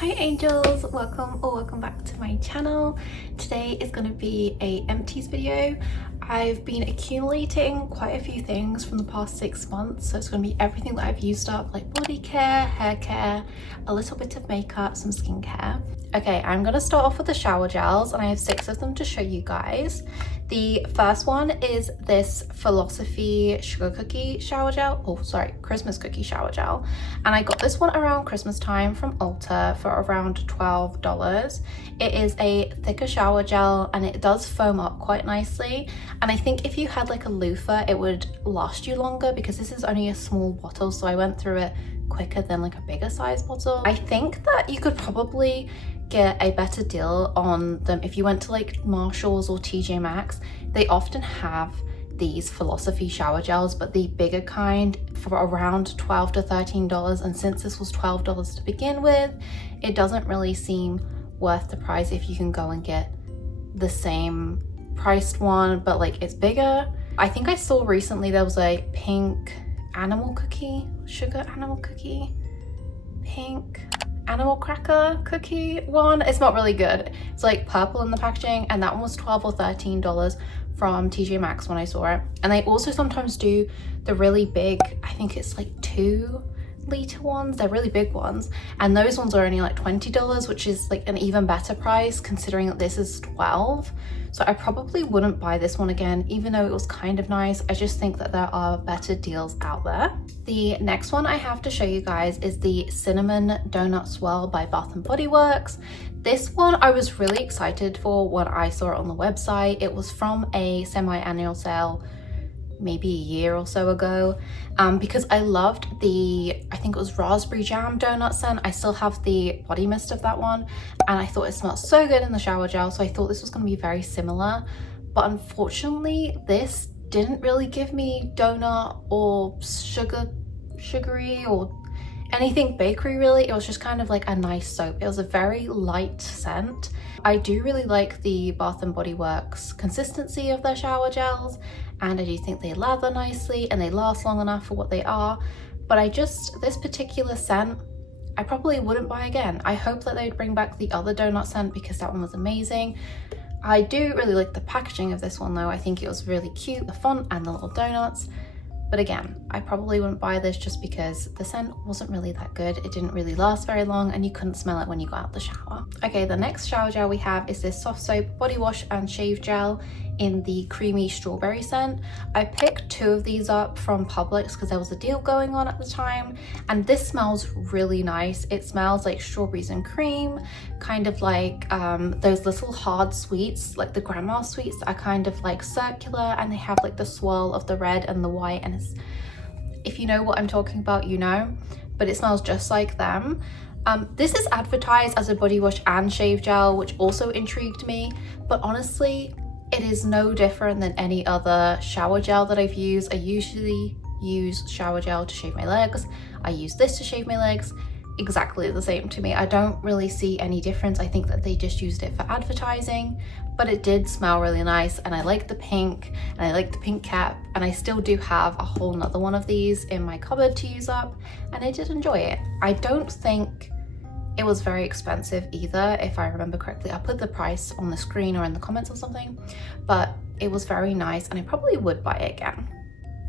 Hi angels, welcome back to my channel. Today is going to be a empties video. I've been accumulating quite a few things from the past 6 months, so it's going to be everything that I've used up, like body care, hair care, a little bit of makeup, some skincare. Okay, I'm going to start off with the shower gels, and I have 6 of them to show you guys. The first one is this Philosophy sugar cookie shower gel, Christmas cookie shower gel, and I got this one around Christmas time from Ulta for around $12. It is a thicker shower gel and it does foam up quite nicely, and I think if you had like a loofah it would last you longer because this is only a small bottle, so I went through it quicker than like a bigger size bottle. I think that you could probably get a better deal on them if you went to like Marshalls or TJ Maxx. They often have these Philosophy shower gels, but the bigger kind for around $12 to $13, and since this was $12 to begin with, it doesn't really seem worth the price if you can go and get the same priced one but like it's bigger. I think I saw recently there was a pink animal cookie, sugar animal cookie, pink animal cracker cookie one. It's not really good. It's like purple in the packaging, and that one was $12 or $13 from TJ Maxx when I saw it. And they also sometimes do the really big, I think it's like 2-liter ones. They're really big ones, and those ones are only like $20, which is like an even better price considering that this is $12. So I probably wouldn't buy this one again, even though it was kind of nice. I just think that there are better deals out there. The next one I have to show you guys is the Cinnamon Donut Swirl by Bath & Body Works. This one I was really excited for when I saw it on the website. It was from a semi-annual sale maybe a year or so ago, because I loved the, I think it was raspberry jam donut scent. I still have the body mist of that one, and I thought it smelled so good in the shower gel, so I thought this was going to be very similar. But unfortunately this didn't really give me donut or sugary or anything bakery really. It was just kind of like a nice soap. It was a very light scent. I do really like the Bath & Body Works consistency of their shower gels, and I do think they lather nicely and they last long enough for what they are, but this particular scent I probably wouldn't buy again. I hope that they'd bring back the other donut scent because that one was amazing. I do really like the packaging of this one though. I think it was really cute, the font and the little donuts. But again, I probably wouldn't buy this just because the scent wasn't really that good. It didn't really last very long and you couldn't smell it when you got out the shower. Okay, the next shower gel we have is this soft soap body wash and shave gel in the creamy strawberry scent. I picked 2 of these up from Publix because there was a deal going on at the time, and this smells really nice. It smells like strawberries and cream, kind of like those little hard sweets, like the grandma sweets that are kind of like circular, and they have like the swirl of the red and the white, and if you know what I'm talking about, you know, but it smells just like them. This is advertised as a body wash and shave gel, which also intrigued me, but honestly it is no different than any other shower gel that I've used. I usually use shower gel to shave my legs. I use this to shave my legs. Exactly the same to me. I don't really see any difference. I think that they just used it for advertising, but it did smell really nice, and I like the pink, and I like the pink cap, and I still do have a whole nother one of these in my cupboard to use up, and I did enjoy it. I don't think it was very expensive either, if I remember correctly. I'll put the price on the screen or in the comments or something, but it was very nice and I probably would buy it again.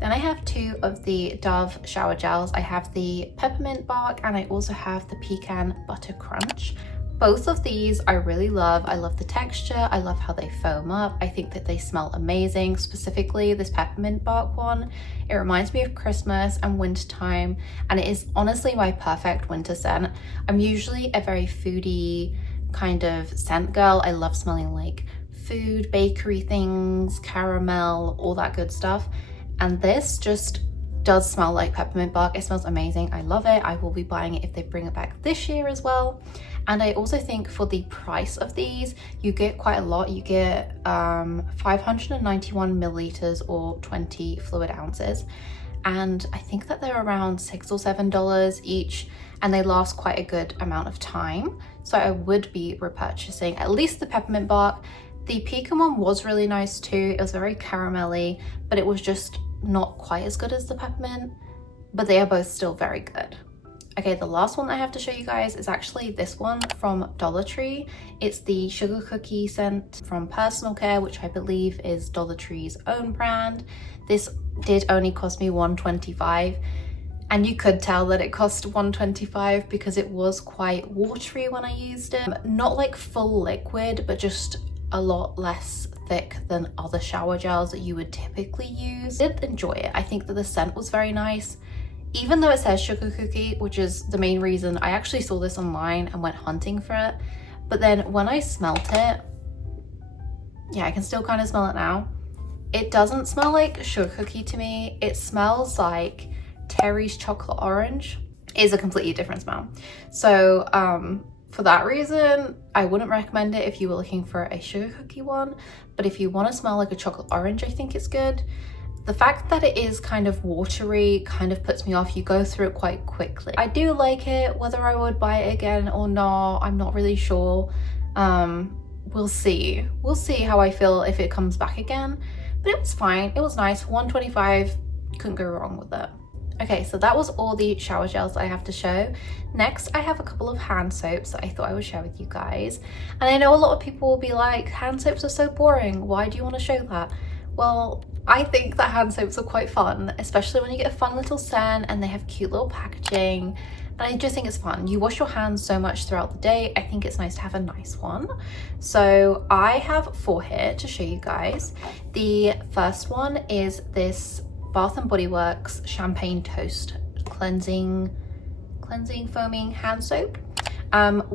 Then I have 2 of the Dove shower gels. I have the peppermint bark and I also have the pecan butter crunch. Both of these I really love. I love the texture. I love how they foam up. I think that they smell amazing. Specifically this peppermint bark one. It reminds me of Christmas and winter time, and it is honestly my perfect winter scent. I'm usually a very foodie kind of scent girl. I love smelling like food, bakery things, caramel, all that good stuff. And this just does smell like peppermint bark. It smells amazing. I love it. I will be buying it if they bring it back this year as well. And I also think for the price of these, you get quite a lot. You get 591 milliliters or 20 fluid ounces. And I think that they're around $6 or $7 each, and they last quite a good amount of time. So I would be repurchasing at least the peppermint bark. The pecan one was really nice too. It was very caramelly, but it was just not quite as good as the peppermint, but they are both still very good. Okay, the last one I have to show you guys is actually this one from Dollar Tree. It's the sugar cookie scent from Personal Care, which I believe is Dollar Tree's own brand. This did only cost me $1.25, and you could tell that it cost $1.25 because it was quite watery when I used it. Not like full liquid, but just a lot less thick than other shower gels that you would typically use. I did enjoy it. I think that the scent was very nice. Even though it says sugar cookie, which is the main reason I actually saw this online and went hunting for it, but then when I smelt it, yeah, I can still kind of smell it now. It doesn't smell like sugar cookie to me. It smells like Terry's chocolate orange. It is a completely different smell. So for that reason, I wouldn't recommend it if you were looking for a sugar cookie one, but if you want to smell like a chocolate orange, I think it's good. The fact that it is kind of watery kind of puts me off. You go through it quite quickly. I do like it. Whether I would buy it again or not, I'm not really sure. We'll see. We'll see how I feel if it comes back again. But it was fine. It was nice. $1.25. Couldn't go wrong with it. Okay, so that was all the shower gels that I have to show. Next, I have a couple of hand soaps that I thought I would share with you guys. And I know a lot of people will be like, hand soaps are so boring. Why do you want to show that? Well, I think that hand soaps are quite fun, especially when you get a fun little scent and they have cute little packaging. And I just think it's fun. You wash your hands so much throughout the day. I think it's nice to have a nice one. So I have 4 here to show you guys. The first one is this Bath & Body Works Champagne Toast cleansing foaming hand soap.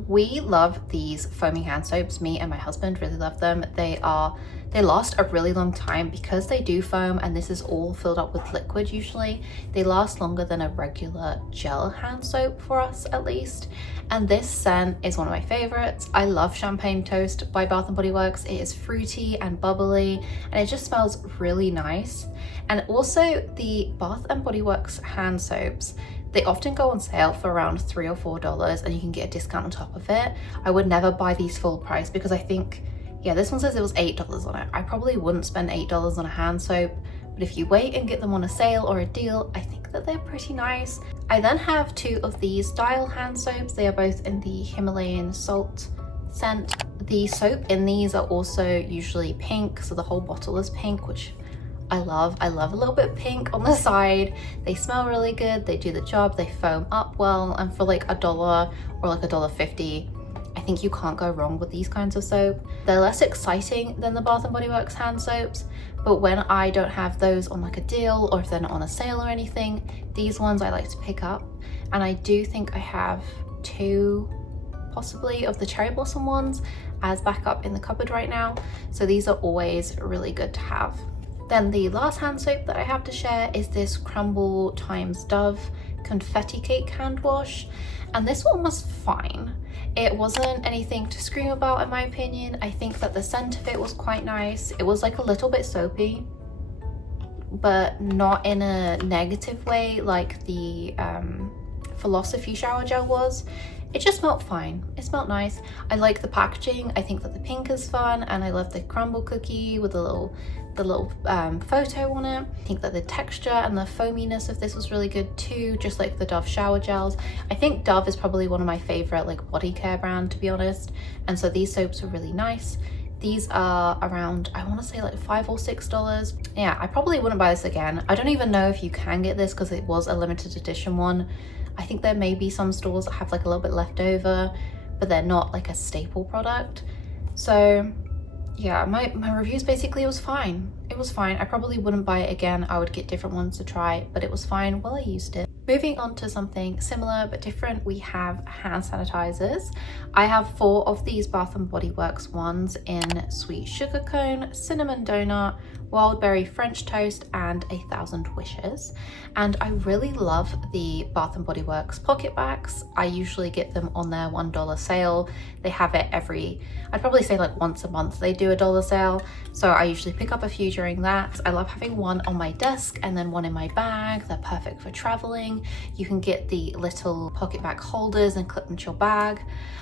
We love these foaming hand soaps. Me and my husband really love them. They last a really long time because they do foam, and this is all filled up with liquid usually. They last longer than a regular gel hand soap for us, at least. And this scent is one of my favorites. I love Champagne Toast by Bath & Body Works. It is fruity and bubbly, and it just smells really nice. And also the Bath & Body Works hand soaps, they often go on sale for around $3 or $4, and you can get a discount on top of it. I would never buy these full price because I think, yeah, this one says it was $8 on it. I probably wouldn't spend $8 on a hand soap, but if you wait and get them on a sale or a deal, I think that they're pretty nice. I then have 2 of these Dial hand soaps. They are both in the Himalayan salt scent. The soap in these are also usually pink, so the whole bottle is pink, which I love. I love a little bit pink on the side. They smell really good. They do the job. They foam up well, and for like $1 or like $1.50, I think you can't go wrong with these kinds of soap. They're less exciting than the Bath & Body Works hand soaps, but when I don't have those on like a deal or if they're not on a sale or anything, these ones I like to pick up. And I do think I have 2 possibly of the cherry blossom ones as backup in the cupboard right now. So these are always really good to have. Then the last hand soap that I have to share is this crumbl x Dove confetti cake hand wash, and this one was fine. It wasn't anything to scream about in my opinion. I think that the scent of it was quite nice. It was like a little bit soapy, but not in a negative way like the Philosophy shower gel was. It just smelled fine. It smelled nice. I like the packaging. I think that the pink is fun, and I love the crumbl cookie with the little photo on it. I think that the texture and the foaminess of this was really good too, just like the Dove shower gels. I think Dove is probably one of my favorite like body care brand, to be honest, and so these soaps are really nice. These are around, I want to say like $5 or $6. Yeah, I probably wouldn't buy this again. I don't even know if you can get this because it was a limited edition one. I think there may be some stores that have like a little bit left over, but they're not like a staple product. So yeah, my reviews basically was fine. It was fine. I probably wouldn't buy it again. I would get different ones to try, but it was fine while I used it. Moving on to something similar but different, we have hand sanitizers. I have 4 of these Bath & Body Works ones in Sweet Sugar Cone, Cinnamon Donut, Wild Berry French Toast, and 1,000 Wishes. And I really love the Bath & Body Works pocketbacs. I usually get them on their $1 sale. They have it I'd probably say like once a month they do a $1 sale. So I usually pick up a few during that. I love having one on my desk and then one in my bag. They're perfect for traveling. You can get the little pocketbac holders and clip them to your bag.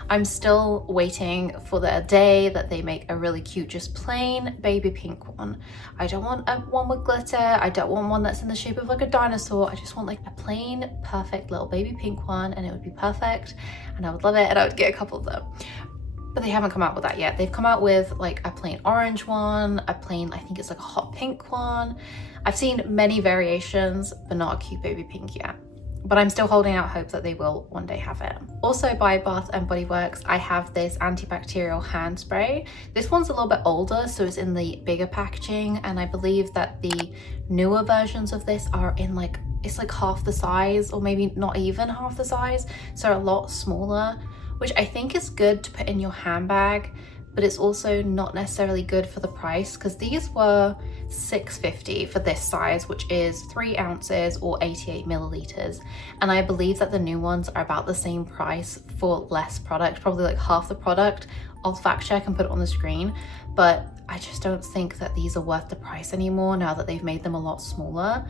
I'm still waiting for the day that they make a really cute, just plain baby pink one. I don't want one with glitter. I don't want one that's in the shape of like a dinosaur. I just want like a plain, perfect little baby pink one, and it would be perfect and I would love it and I would get a couple of them. But they haven't come out with that yet. They've come out with like a plain orange one, a plain, I think it's like a hot pink one. I've seen many variations, but not a cute baby pink yet. But I'm still holding out hope that they will one day have it. Also by Bath & Body Works, I have this antibacterial hand spray. This one's a little bit older, so it's in the bigger packaging, and I believe that the newer versions of this are in like, it's like half the size, or maybe not even half the size, so a lot smaller, which I think is good to put in your handbag, but it's also not necessarily good for the price, because these were $6.50 for this size, which is 3 ounces or 88 milliliters. And I believe that the new ones are about the same price for less product, probably like half the product. I'll fact check and put it on the screen, but I just don't think that these are worth the price anymore now that they've made them a lot smaller.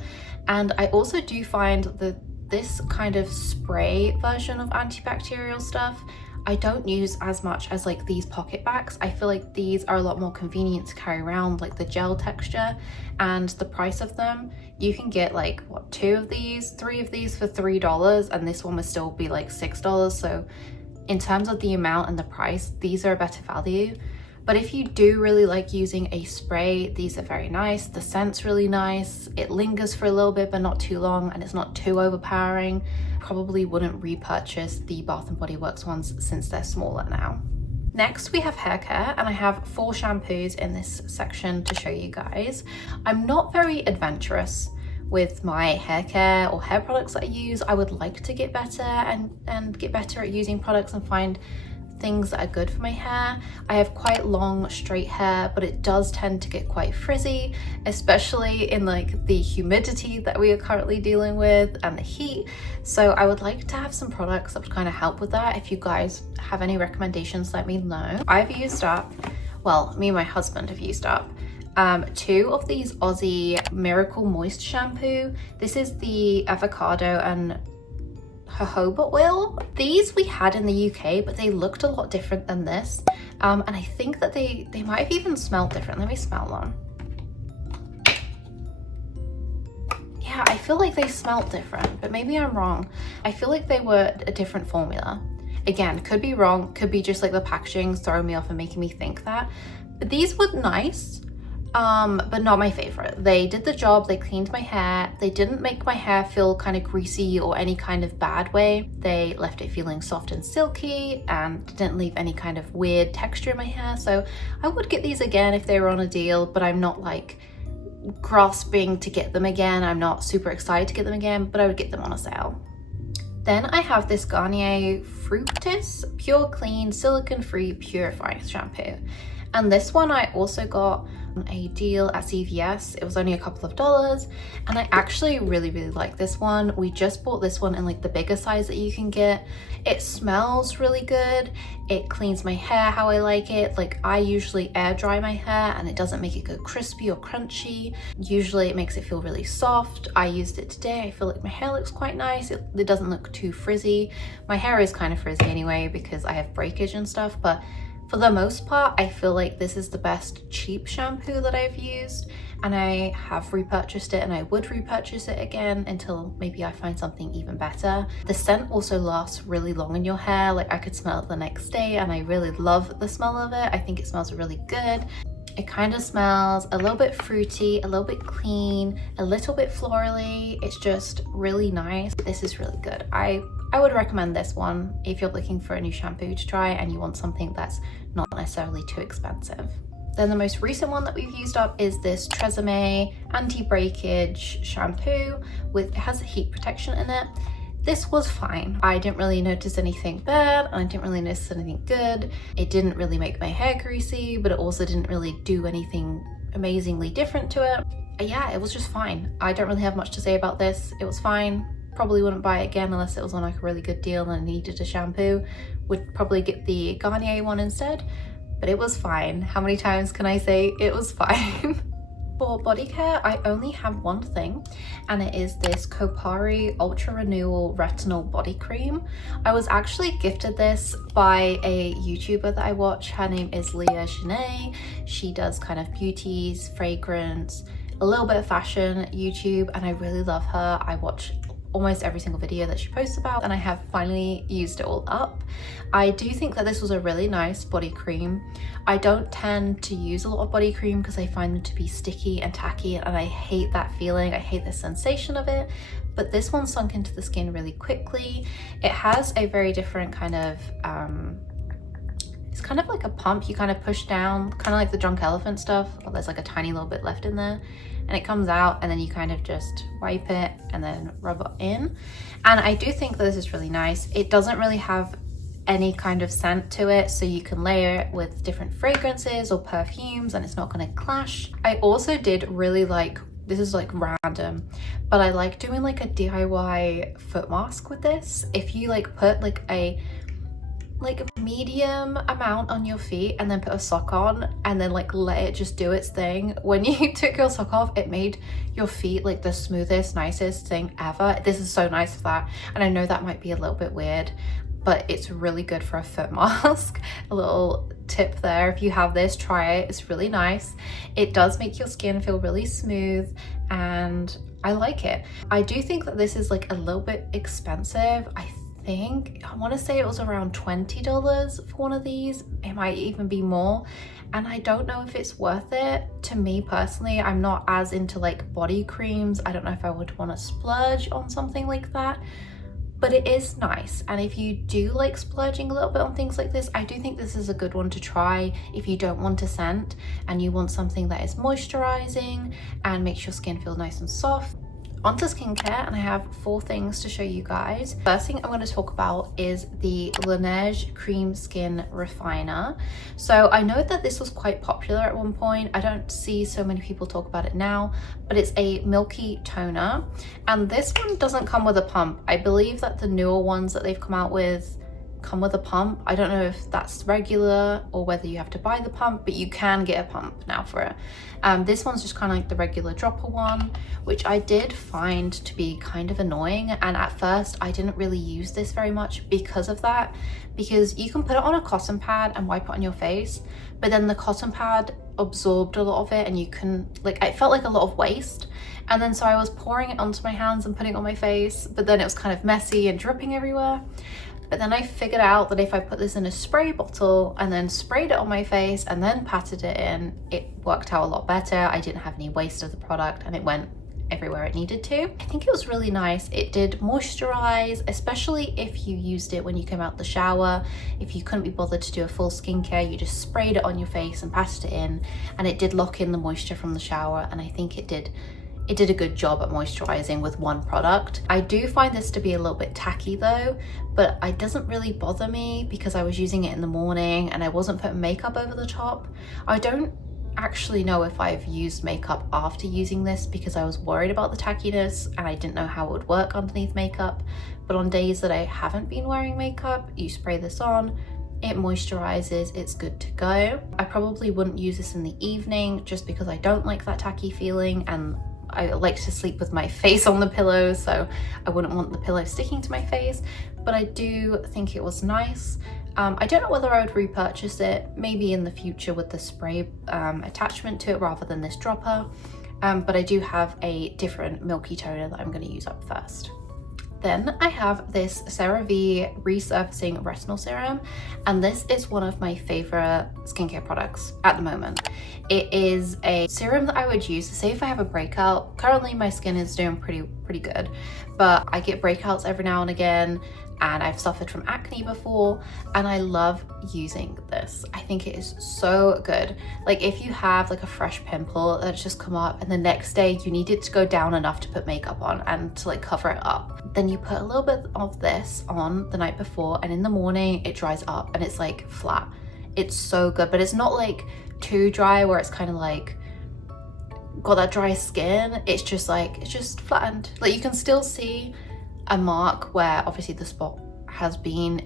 And I also do find that this kind of spray version of antibacterial stuff I don't use as much as like these pocketbacs. I feel like these are a lot more convenient to carry around, like the gel texture and the price of them. You can get like what, 2 of these, 3 of these for $3, and this one would still be like $6. So in terms of the amount and the price, these are a better value. But if you do really like using a spray, these are very nice. The scent's really nice. It lingers for a little bit, but not too long, and it's not too overpowering. Probably wouldn't repurchase the Bath & Body Works ones since they're smaller now. Next we have hair care, and I have 4 shampoos in this section to show you guys. I'm not very adventurous with my hair care or hair products that I use. I would like to get better and get better at using products and find things that are good for my hair. I have quite long straight hair, but it does tend to get quite frizzy, especially in like the humidity that we are currently dealing with and the heat. So I would like to have some products that would kind of help with that. If you guys have any recommendations, let me know. I've used up, well, me and my husband have used up 2 of these Aussie Miracle Moist shampoo. This is the avocado and jojoba oil. These we had in the UK, but they looked a lot different than this, and I think that they might have even smelled different. Let me smell one. Yeah, I feel like they smelled different, but maybe I'm wrong. I feel like they were a different formula. Again, could be wrong, could be just like the packaging's throwing me off and making me think that. But these were nice, but not my favorite. They did the job, they cleaned my hair, they didn't make my hair feel kind of greasy or any kind of bad way. They left it feeling soft and silky and didn't leave any kind of weird texture in my hair. So I would get these again if they were on a deal, but I'm not like grasping to get them again. I'm not super excited to get them again, but I would get them on a sale. Then I have this Garnier Fructis Pure Clean Silicone Free Purifying Shampoo. And this one I also got a deal at CVS. It was only a couple of dollars, and I actually really like this one. We just bought this one in like the bigger size that you can get. It smells really good. It cleans my hair how I like it. Like I usually air dry my hair and it doesn't make it go crispy or crunchy. Usually it makes it feel really soft. I used it today. I feel like my hair looks quite nice. It doesn't look too frizzy. My hair is kind of frizzy anyway because I have breakage and stuff, but for the most part, I feel like this is the best cheap shampoo that I've used, and I have repurchased it, and I would repurchase it again until maybe I find something even better. The scent also lasts really long in your hair. Like I could smell it the next day, and I really love the smell of it. I think it smells really good. It kind of smells a little bit fruity, a little bit clean, a little bit florally. It's just really nice. This is really good. I would recommend this one if you're looking for a new shampoo to try and you want something that's not necessarily too expensive. Then the most recent one that we've used up is this Tresemme anti-breakage shampoo it has a heat protection in it. This was fine. I didn't really notice anything bad, and I didn't really notice anything good. It didn't really make my hair greasy, but it also didn't really do anything amazingly different to it. Yeah, it was just fine. I don't really have much to say about this. It was fine. Probably wouldn't buy it again unless it was on like a really good deal and I needed a shampoo. Would probably get the Garnier one instead, but it was fine. How many times can I say it was fine? For body care, I only have one thing, and it is this Kopari Ultra Renewal Retinol Body Cream. I was actually gifted this by a YouTuber that I watch. Her name is Leah Janae. She does kind of beauties, fragrance, a little bit of fashion YouTube, and I really love her. I watch almost every single video that she posts about, and I have finally used it all up. I do think that this was a really nice body cream. I don't tend to use a lot of body cream because I find them to be sticky and tacky, and I hate that feeling. I hate the sensation of it, but this one sunk into the skin really quickly. It has a very different kind of it's kind of like a pump. You kind of push down, kind of like the drunk elephant stuff, but there's like a tiny little bit left in there, and it comes out, and then you kind of just wipe it and then rub it in. And I do think that this is really nice. It doesn't really have any kind of scent to it, so you can layer it with different fragrances or perfumes and it's not going to clash. I also did really like, this is like random, but I like doing like a DIY foot mask with this. If you like put like a medium amount on your feet and then put a sock on and then like let it just do its thing, when you took your sock off, it made your feet like the smoothest, nicest thing ever. This is so nice for that. And I know that might be a little bit weird, but it's really good for a foot mask. A little tip there, if you have this, try it. It's really nice. It does make your skin feel really smooth, and I like it. I do think that this is like a little bit expensive. I want to say it was around $20 for one of these. It might even be more, and I don't know if it's worth it. To me personally, I'm not as into like body creams. I don't know if I would want to splurge on something like that, but it is nice. And if you do like splurging a little bit on things like this, I do think this is a good one to try if you don't want a scent and you want something that is moisturizing and makes your skin feel nice and soft. Onto skincare, and I have 4 things to show you guys. First thing I'm going to talk about is the Laneige Cream Skin Refiner. So I know that this was quite popular at one point. I don't see so many people talk about it now, but it's a milky toner, and this one doesn't come with a pump. I believe that the newer ones that they've come out with come with a pump. I don't know if that's regular or whether you have to buy the pump, but you can get a pump now for it. This one's just kind of like the regular dropper one, which I did find to be kind of annoying, and at first I didn't really use this very much because of that, because you can put it on a cotton pad and wipe it on your face, but then the cotton pad absorbed a lot of it and you can, like, it felt like a lot of waste. And then so I was pouring it onto my hands and putting it on my face, but then it was kind of messy and dripping everywhere. But then I figured out that if I put this in a spray bottle and then sprayed it on my face and then patted it in, it worked out a lot better. I didn't have any waste of the product and it went everywhere it needed to. I think it was really nice. It did moisturize, especially if you used it when you came out the shower. If you couldn't be bothered to do a full skincare, you just sprayed it on your face and patted it in, and it did lock in the moisture from the shower, and I think it did a good job at moisturizing with one product. I do find this to be a little bit tacky though, but it doesn't really bother me because I was using it in the morning and I wasn't putting makeup over the top. I don't actually know if I've used makeup after using this because I was worried about the tackiness and I didn't know how it would work underneath makeup. But on days that I haven't been wearing makeup, you spray this on, it moisturizes, it's good to go. I probably wouldn't use this in the evening just because I don't like that tacky feeling, and I like to sleep with my face on the pillow, so I wouldn't want the pillow sticking to my face, but I do think it was nice. I don't know whether I would repurchase it, maybe in the future with the spray attachment to it rather than this dropper, but I do have a different milky toner that I'm going to use up first. Then I have this CeraVe Resurfacing Retinol Serum, and this is one of my favorite skincare products at the moment. It is a serum that I would use to say if I have a breakout. Currently my skin is doing pretty good, but I get breakouts every now and again, and I've suffered from acne before, and I love using this. I think it is so good. Like if you have like a fresh pimple that's just come up and the next day you need it to go down enough to put makeup on and to like cover it up, then you put a little bit of this on the night before, and in the morning it dries up and it's like flat. It's so good, but it's not like too dry where it's kind of like got that dry skin. It's just like, it's just flattened. Like you can still see a mark where obviously the spot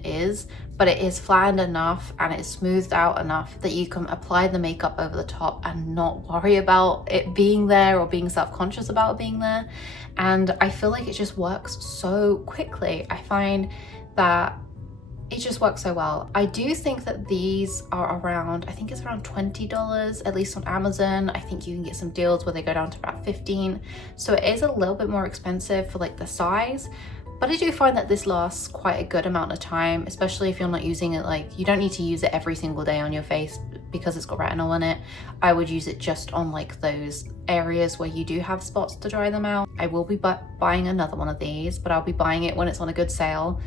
is, but it is flattened enough and it's smoothed out enough that you can apply the makeup over the top and not worry about it being there or being self-conscious about it being there. And I feel like it just works so quickly. I find that it just works so well. I do think that these are around, I think it's around $20, at least on Amazon. I think you can get some deals where they go down to about 15. So it is a little bit more expensive for like the size, but I do find that this lasts quite a good amount of time, especially if you're not using it, like you don't need to use it every single day on your face because it's got retinol in it. I would use it just on like those areas where you do have spots to dry them out. I will be buying another one of these, but I'll be buying it when it's on a good sale.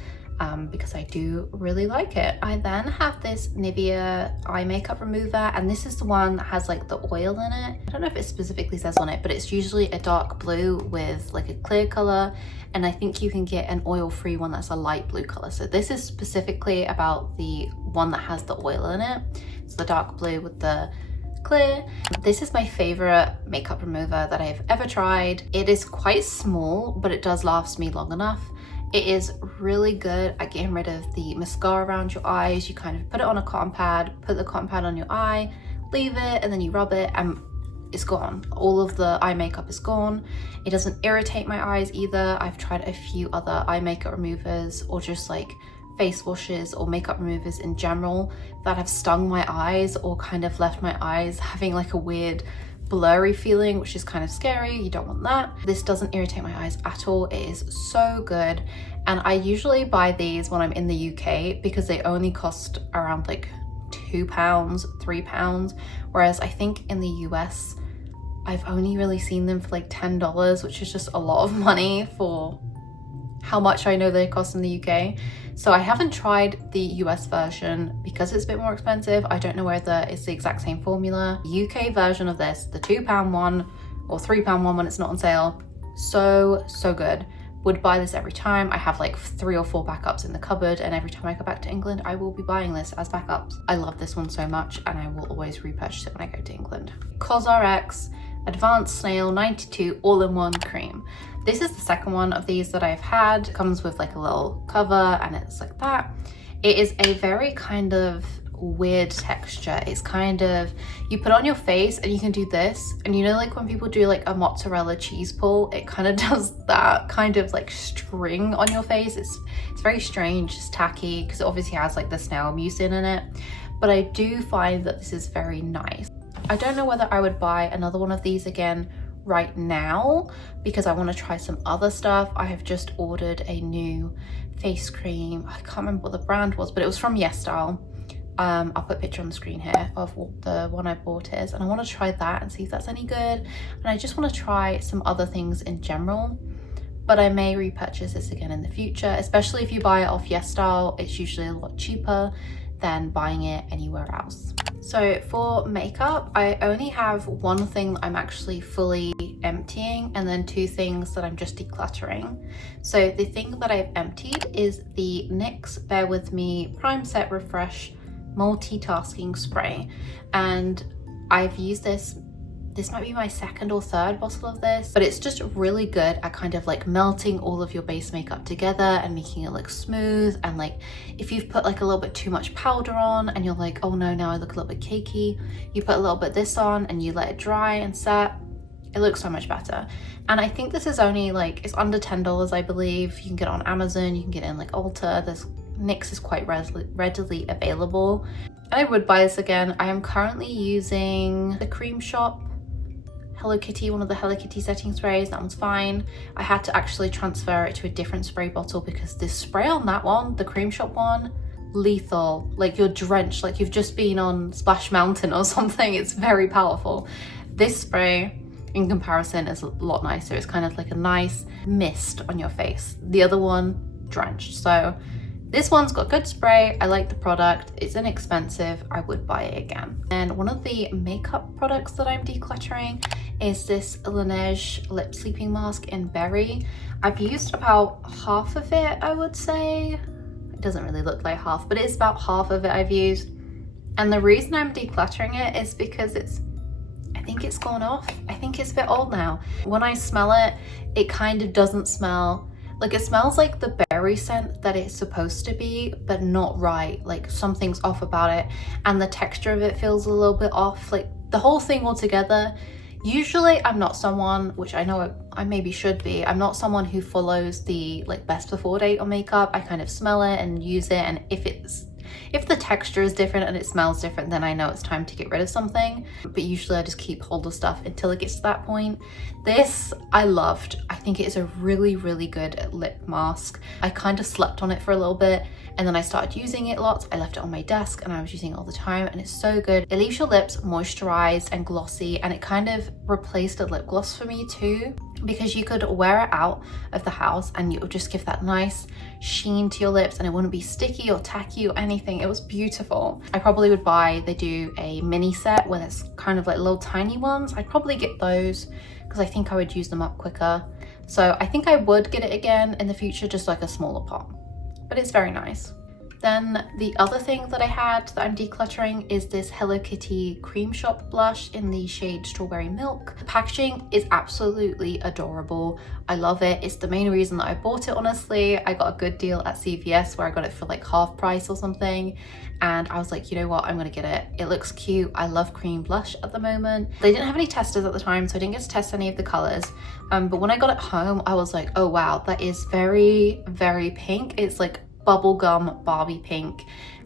Because I do really like it. I then have this Nivea eye makeup remover, and this is the one that has like the oil in it. I don't know if it specifically says on it, but it's usually a dark blue with like a clear color, and I think you can get an oil-free one that's a light blue color. So this is specifically about the one that has the oil in it. It's the dark blue with the clear. This is my favorite makeup remover that I've ever tried. It is quite small, but it does last me long enough. It is really good at getting rid of the mascara around your eyes. You kind of put it on a cotton pad, put the cotton pad on your eye, leave it, and then you rub it and it's gone. All of the eye makeup is gone. It doesn't irritate my eyes either. I've tried a few other eye makeup removers or just like face washes or makeup removers in general that have stung my eyes or kind of left my eyes having like a weird blurry feeling, which is kind of scary. You don't want that. This doesn't irritate my eyes at all. It is so good. And I usually buy these when I'm in the UK because they only cost around like £2, £3. Whereas I think in the US, I've only really seen them for like $10, which is just a lot of money for how much I know they cost in the UK. So I haven't tried the US version because it's a bit more expensive. I don't know whether it's the exact same formula. UK version of this, the £2 one or £3 one when it's not on sale, so good. Would buy this every time. I have like 3 or 4 backups in the cupboard, and every time I go back to England I will be buying this as backups. I love this one so much and I will always repurchase it when I go to England. CosRx Advanced Snail 92 All-in-One Cream. This is the second one of these that I've had. It comes with like a little cover and it's like that. It is a very kind of weird texture. It's kind of, you put on your face and you can do this, and you know like when people do like a mozzarella cheese pull, it kind of does that kind of like string on your face. It's very strange. It's tacky because it obviously has like the snail mucin in it, but I do find that this is very nice. I don't know whether I would buy another one of these again right now because I want to try some other stuff. I have just ordered a new face cream. I can't remember what the brand was, but it was from YesStyle. I'll put a picture on the screen here of what the one I bought is, and I want to try that and see if that's any good. And I just want to try some other things in general, but I may repurchase this again in the future, especially if you buy it off YesStyle. It's usually a lot cheaper than buying it anywhere else. So for makeup, I only have one thing that I'm actually fully emptying and then 2 things that I'm just decluttering. So the thing that I've emptied is the NYX Bear With Me Prime Set Refresh Multitasking Spray. And I've used this might be my 2nd or 3rd bottle of this, but it's just really good at kind of like melting all of your base makeup together and making it look smooth. And like if you've put like a little bit too much powder on and you're like, oh no, now I look a little bit cakey, you put a little bit of this on and you let it dry and set, it looks so much better. And I think this is only like, it's under $10, I believe. You can get it on Amazon, you can get it in like Ulta. This NYX is quite readily available. I would buy this again. I am currently using the Cream Shop Hello Kitty, one of the Hello Kitty setting sprays. That one's fine. I had to actually transfer it to a different spray bottle because this spray on that one, the Cream Shop one, lethal. Like you're drenched, like you've just been on Splash Mountain or something. It's very powerful. This spray in comparison is a lot nicer. It's kind of like a nice mist on your face. The other one, drenched. So this one's got good spray. I like the product. It's inexpensive. I would buy it again. And one of the makeup products that I'm decluttering is this Laneige lip sleeping mask in berry. I've used about half of it, I would say. It doesn't really look like half, but it's about half of it I've used. And the reason I'm decluttering it is because I think it's gone off. I think it's a bit old now. When I smell it, it kind of doesn't smell Like it smells like the berry scent that it's supposed to be, but not right. Like something's off about it, and the texture of it feels a little bit off. Like the whole thing altogether. Usually I'm not someone, which I know I maybe should be, I'm not someone who follows the like best before date on makeup. I kind of smell it and use it, and if the texture is different and it smells different, then I know it's time to get rid of something. But usually I just keep hold of stuff until it gets to that point. This I loved. I think it is a really, really good lip mask. I kind of slept on it for a little bit, and then I started using it lots. I left it on my desk and I was using it all the time, and it's so good. It leaves your lips moisturized and glossy, and it kind of replaced a lip gloss for me too, because you could wear it out of the house and it would just give that nice sheen to your lips, and it wouldn't be sticky or tacky or anything. It was beautiful. I probably would buy, they do a mini set where there's kind of like little tiny ones. I'd probably get those because I think I would use them up quicker. So I think I would get it again in the future, just like a smaller pot, but it's very nice. Then the other thing that I had that I'm decluttering is this Hello Kitty Cream Shop blush in the shade Strawberry Milk. The packaging is absolutely adorable. I love it. It's the main reason that I bought it, honestly. I got a good deal at CVS where I got it for like half price or something. And I was like, you know what, I'm gonna get it. It looks cute. I love cream blush at the moment. They didn't have any testers at the time, so I didn't get to test any of the colors. But when I got it home, I was like, oh wow, that is very, very pink. It's like bubblegum Barbie pink,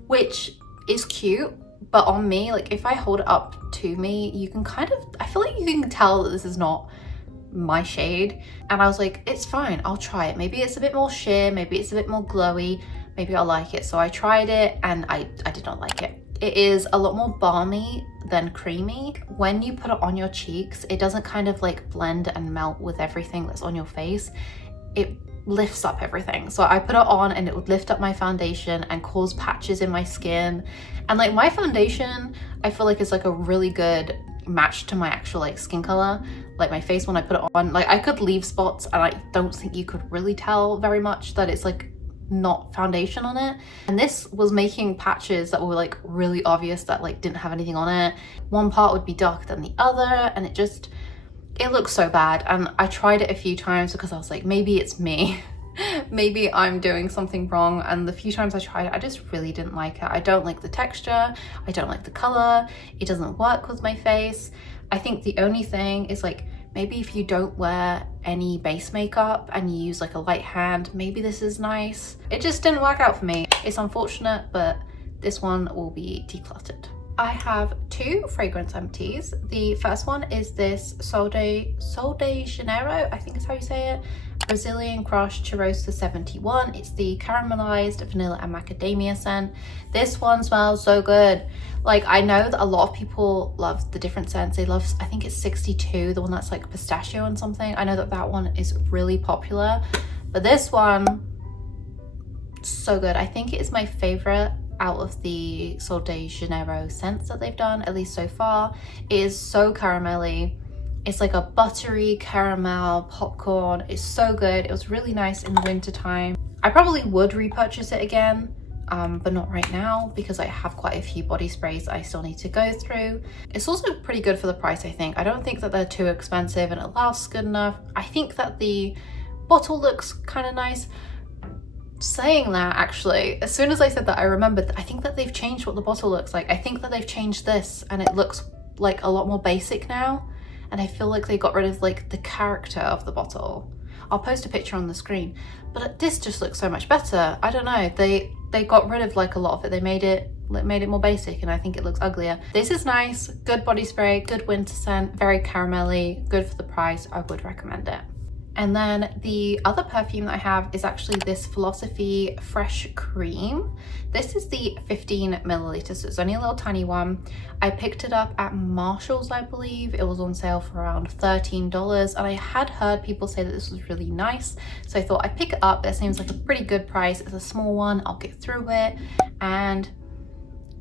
which is cute, but on me, like if I hold it up to me, you can kind of, I feel like you can tell that this is not my shade. And I was like, it's fine, I'll try it. Maybe it's a bit more sheer, maybe it's a bit more glowy, maybe I'll like it. So I tried it and I did not like it. It is a lot more balmy than creamy. When you put it on your cheeks, it doesn't kind of like blend and melt with everything that's on your face. It lifts up everything. So I put it on and it would lift up my foundation and cause patches in my skin. And like my foundation, I feel like it's like a really good match to my actual like skin color. Like my face, when I put it on, like I could leave spots and I don't think you could really tell very much that it's like not foundation on it. And this was making patches that were like really obvious that like didn't have anything on it. One part would be darker than the other, and it looks so bad. And I tried it a few times because I was like, maybe it's me. Maybe I'm doing something wrong. And the few times I tried it, I just really didn't like it. I don't like the texture. I don't like the color. It doesn't work with my face. I think the only thing is like, maybe if you don't wear any base makeup and you use like a light hand, maybe this is nice. It just didn't work out for me. It's unfortunate, but this one will be decluttered. I have two fragrance empties. The first one is this Sol de Janeiro, I think is how you say it, Brazilian Crush Cheirosa 71. It's the caramelized vanilla and macadamia scent. This one smells so good. Like, I know that a lot of people love the different scents. They love, I think it's 62, the one that's like pistachio and something. I know that that one is really popular, but this one, so good. I think it is my favorite out of the Sol de Janeiro scents that they've done, at least so far. It is so caramelly. It's like a buttery caramel popcorn. It's so good. It was really nice in the winter time. I probably would repurchase it again, but not right now because I have quite a few body sprays I still need to go through. It's also pretty good for the price, I think. I don't think that they're too expensive and it lasts good enough. I think that the bottle looks kind of nice. Saying that, actually, as soon as I said that, I remembered that I think that they've changed what the bottle looks like. I think that they've changed this and it looks like a lot more basic now, and I feel like they got rid of like the character of the bottle. I'll post a picture on the screen, but this just looks so much better. I don't know, they got rid of like a lot of it. They made it more basic, and I think it looks uglier. This is nice, good body spray, good winter scent, very caramelly, good for the price. I would recommend it. And then the other perfume that I have is actually this Philosophy Fresh Cream. This is the 15 milliliters, so it's only a little tiny one. I picked it up at Marshall's, I believe. It was on sale for around $13, and I had heard people say that this was really nice, so I thought I'd pick it up. That seems like a pretty good price. It's a small one, I'll get through it, and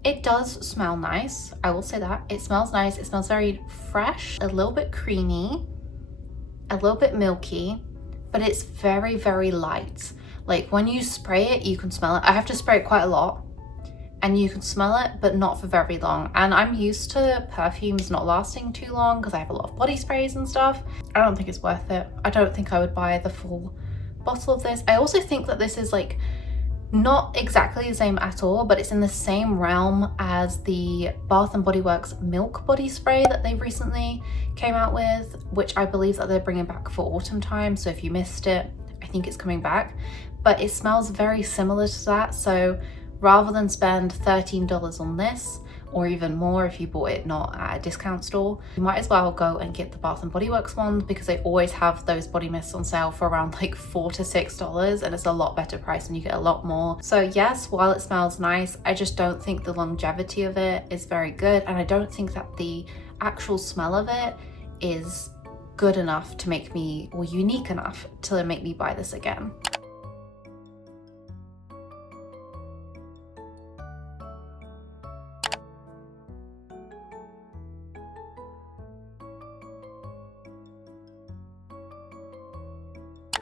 it does smell nice. I will say that. It smells nice. It smells very fresh, a little bit creamy, a little bit milky, but it's very, very light. Like when you spray it, you can smell it. I have to spray it quite a lot and you can smell it, but not for very long. And I'm used to perfumes not lasting too long because I have a lot of body sprays and stuff. I don't think it's worth it. I don't think I would buy the full bottle of this. I also think that this is like not exactly the same at all, but it's in the same realm as the Bath and Body Works Milk Body Spray that they recently came out with, which I believe that they're bringing back for autumn time. So if you missed it, I think it's coming back, but it smells very similar to that. So rather than spend $13 on this, or even more if you bought it not at a discount store, you might as well go and get the Bath and Body Works one, because they always have those body mists on sale for around like $4 to $6, and it's a lot better price and you get a lot more. So yes, while it smells nice, I just don't think the longevity of it is very good, and I don't think that the actual smell of it is good enough to make me, or unique enough to make me buy this again.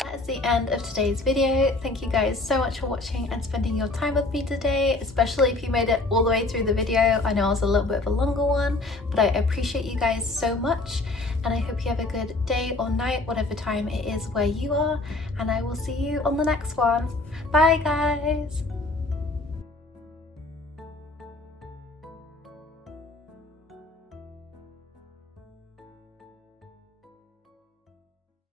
That's the end of today's video. Thank you guys so much for watching and spending your time with me today, especially if you made it all the way through the video. I know it was a little bit of a longer one, but I appreciate you guys so much, and I hope you have a good day or night, whatever time it is where you are, and I will see you on the next one. Bye guys!